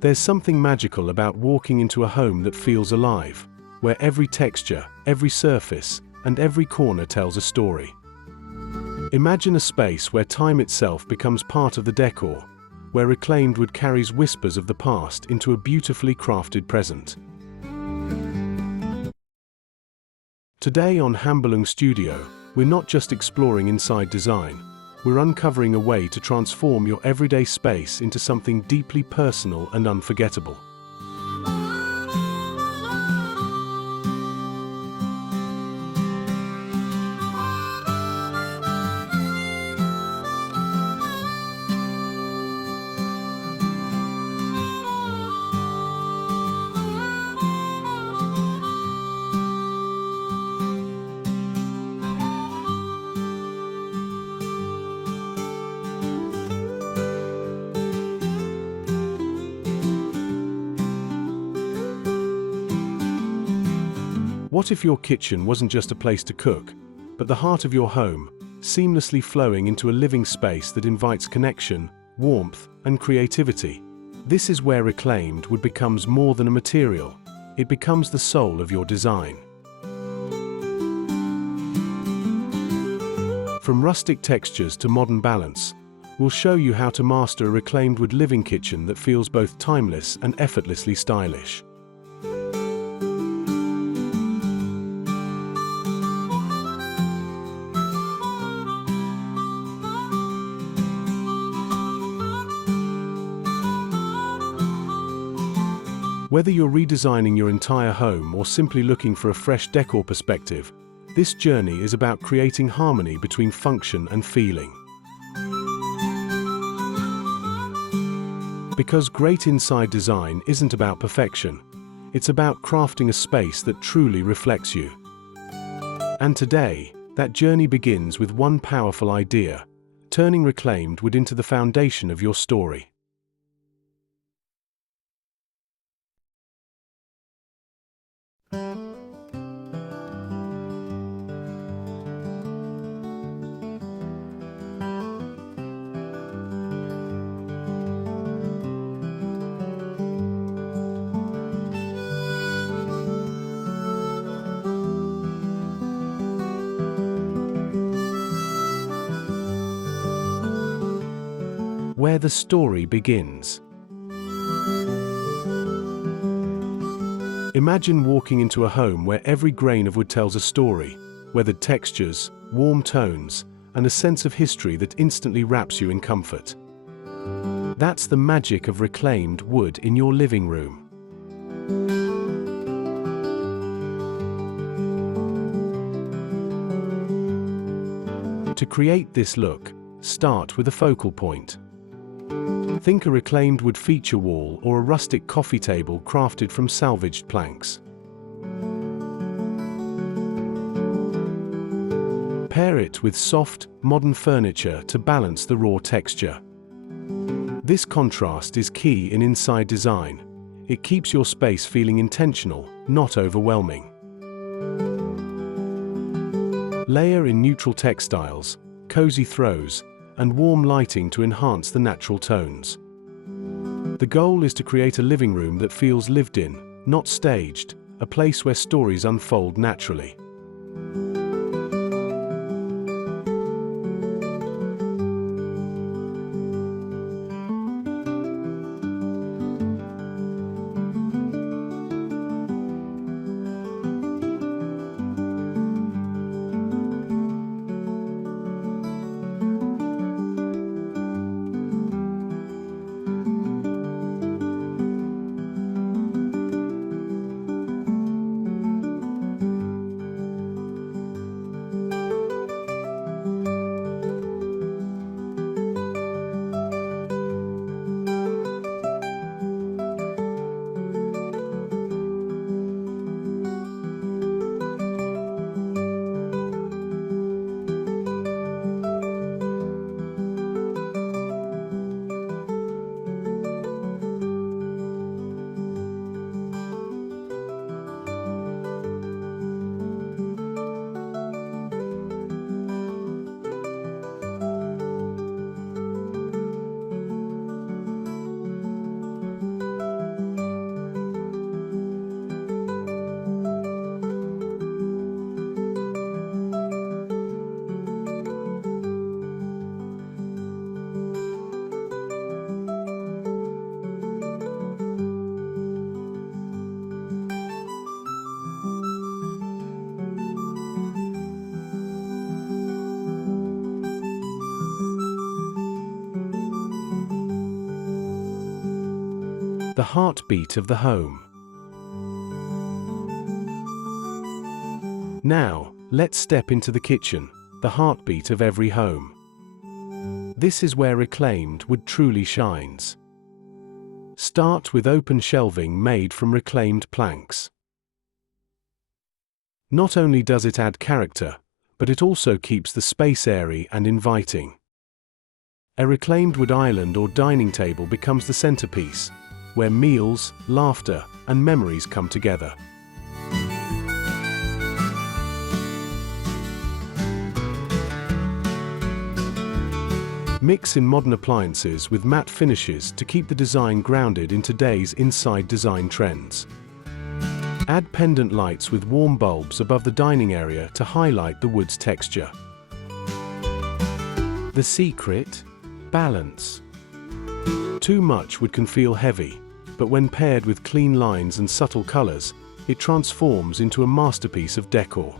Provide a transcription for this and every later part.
There's something magical about walking into a home that feels alive, where every texture, every surface, and every corner tells a story. Imagine a space where time itself becomes part of the decor, where reclaimed wood carries whispers of the past into a beautifully crafted present. Today on Hambalung Studio, we're not just exploring inside design, we're uncovering a way to transform your everyday space into something deeply personal and unforgettable. What if your kitchen wasn't just a place to cook, but the heart of your home, seamlessly flowing into a living space that invites connection, warmth, and creativity? This is where reclaimed wood becomes more than a material. It becomes the soul of your design. From rustic textures to modern balance, we'll show you how to master a reclaimed wood living kitchen that feels both timeless and effortlessly stylish. Whether you're redesigning your entire home or simply looking for a fresh decor perspective, this journey is about creating harmony between function and feeling. Because great inside design isn't about perfection, it's about crafting a space that truly reflects you. And today, that journey begins with one powerful idea, turning reclaimed wood into the foundation of your story. Where the story begins. Imagine walking into a home where every grain of wood tells a story, weathered textures, warm tones, and a sense of history that instantly wraps you in comfort. That's the magic of reclaimed wood in your living room. To create this look, start with a focal point. Think a reclaimed wood feature wall or a rustic coffee table crafted from salvaged planks. Pair it with soft, modern furniture to balance the raw texture. This contrast is key in inside design. It keeps your space feeling intentional, not overwhelming. Layer in neutral textiles, cozy throws, and warm lighting to enhance the natural tones. The goal is to create a living room that feels lived in, not staged, a place where stories unfold naturally. The heartbeat of the home. Now, let's step into the kitchen, the heartbeat of every home. This is where reclaimed wood truly shines. Start with open shelving made from reclaimed planks. Not only does it add character, but it also keeps the space airy and inviting. A reclaimed wood island or dining table becomes the centerpiece, where meals, laughter, and memories come together. Mix in modern appliances with matte finishes to keep the design grounded in today's inside design trends. Add pendant lights with warm bulbs above the dining area to highlight the wood's texture. The secret? Balance. Too much wood can feel heavy, but when paired with clean lines and subtle colors, it transforms into a masterpiece of decor.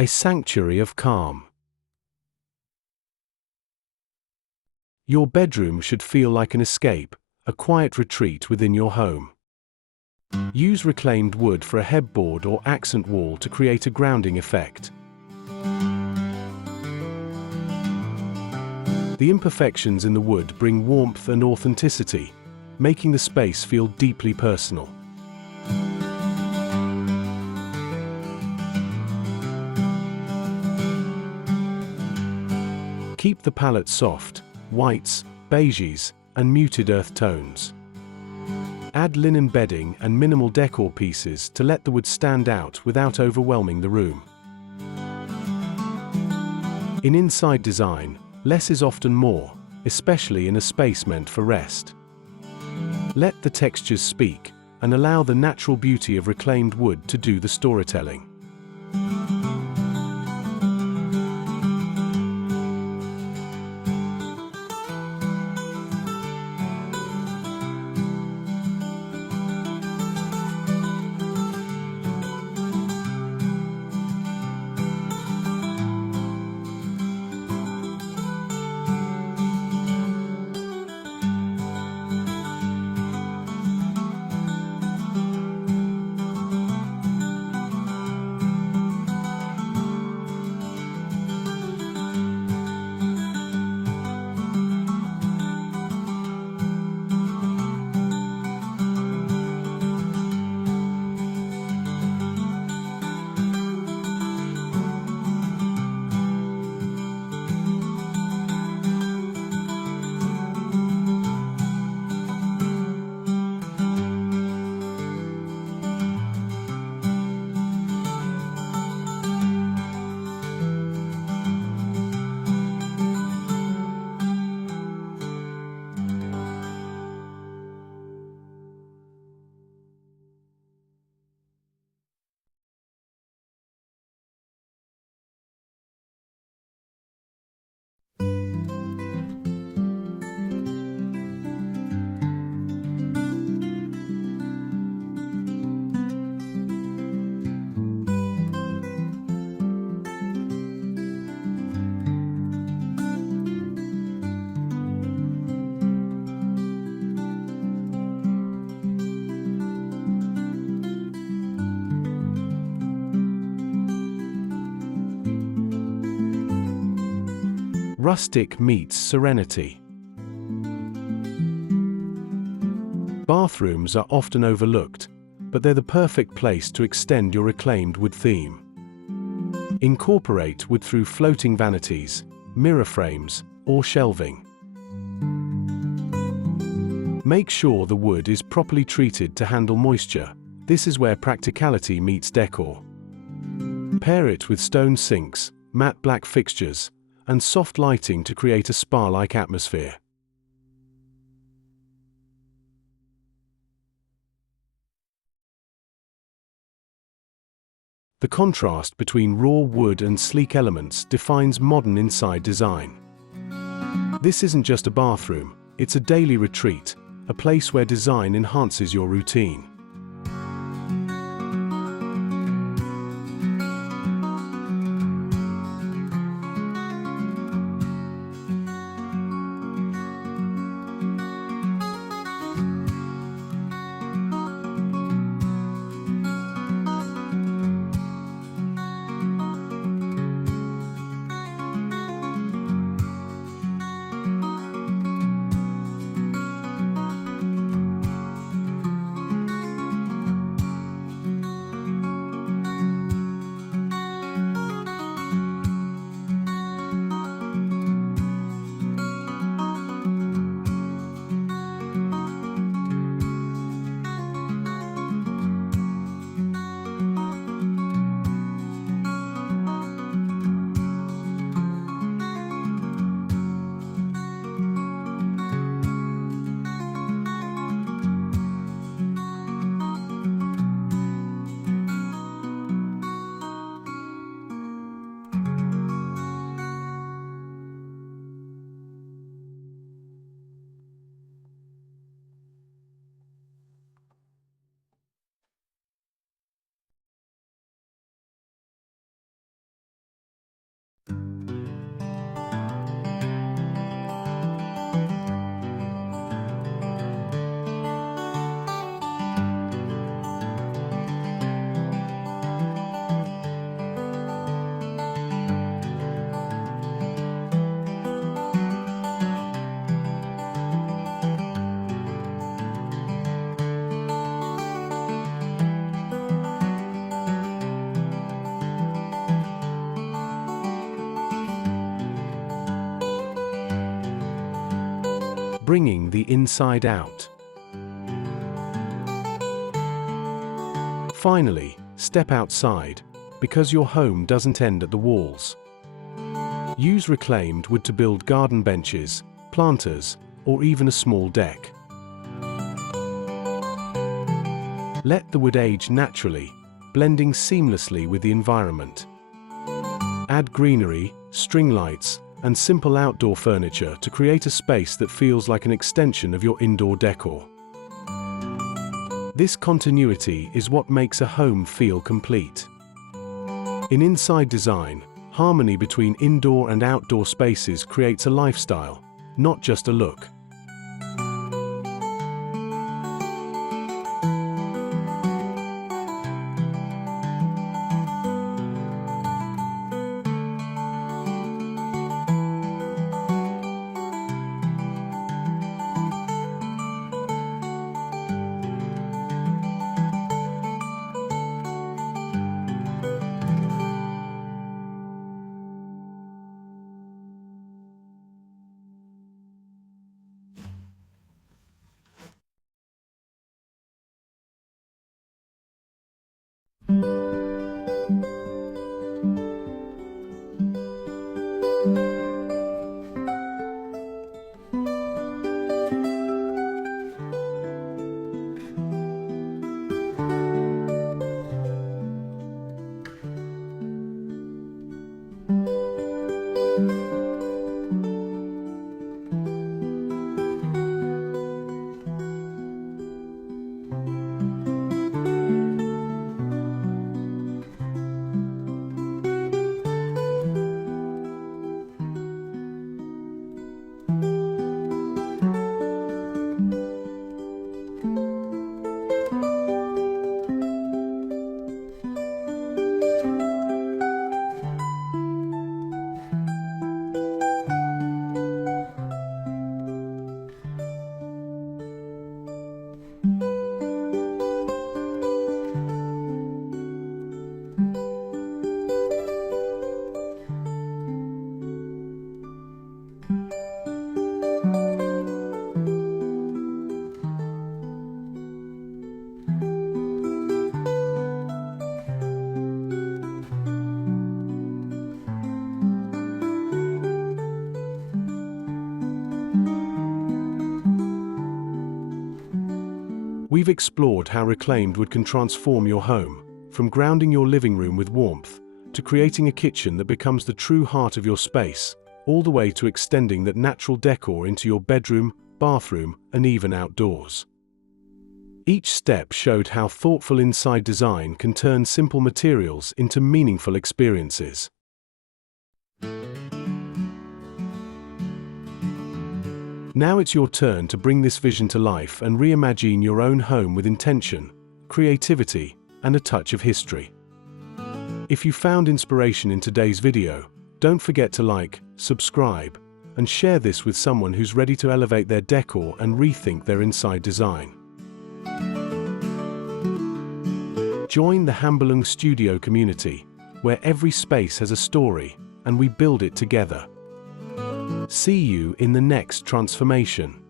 A sanctuary of calm. Your bedroom should feel like an escape, a quiet retreat within your home. Use reclaimed wood for a headboard or accent wall to create a grounding effect. The imperfections in the wood bring warmth and authenticity, making the space feel deeply personal. Keep the palette soft, whites, beiges, and muted earth tones. Add linen bedding and minimal decor pieces to let the wood stand out without overwhelming the room. In inside design, less is often more, especially in a space meant for rest. Let the textures speak, and allow the natural beauty of reclaimed wood to do the storytelling. Rustic meets serenity. Bathrooms are often overlooked, but they're the perfect place to extend your reclaimed wood theme. Incorporate wood through floating vanities, mirror frames, or shelving. Make sure the wood is properly treated to handle moisture. This is where practicality meets decor. Pair it with stone sinks, matte black fixtures, and soft lighting to create a spa-like atmosphere. The contrast between raw wood and sleek elements defines modern inside design. This isn't just a bathroom, it's a daily retreat, a place where design enhances your routine. Bringing the inside out. Finally, step outside, because your home doesn't end at the walls. Use reclaimed wood to build garden benches, planters, or even a small deck. Let the wood age naturally, blending seamlessly with the environment. Add greenery, string lights, and simple outdoor furniture to create a space that feels like an extension of your indoor decor. This continuity is what makes a home feel complete. In inside design, harmony between indoor and outdoor spaces creates a lifestyle, not just a look. We've explored how reclaimed wood can transform your home, from grounding your living room with warmth, to creating a kitchen that becomes the true heart of your space, all the way to extending that natural decor into your bedroom, bathroom, and even outdoors. Each step showed how thoughtful inside design can turn simple materials into meaningful experiences. Now it's your turn to bring this vision to life and reimagine your own home with intention, creativity, and a touch of history. If you found inspiration in today's video, don't forget to like, subscribe, and share this with someone who's ready to elevate their decor and rethink their inside design. Join the Hambalung Studio community, where every space has a story, and we build it together. See you in the next transformation.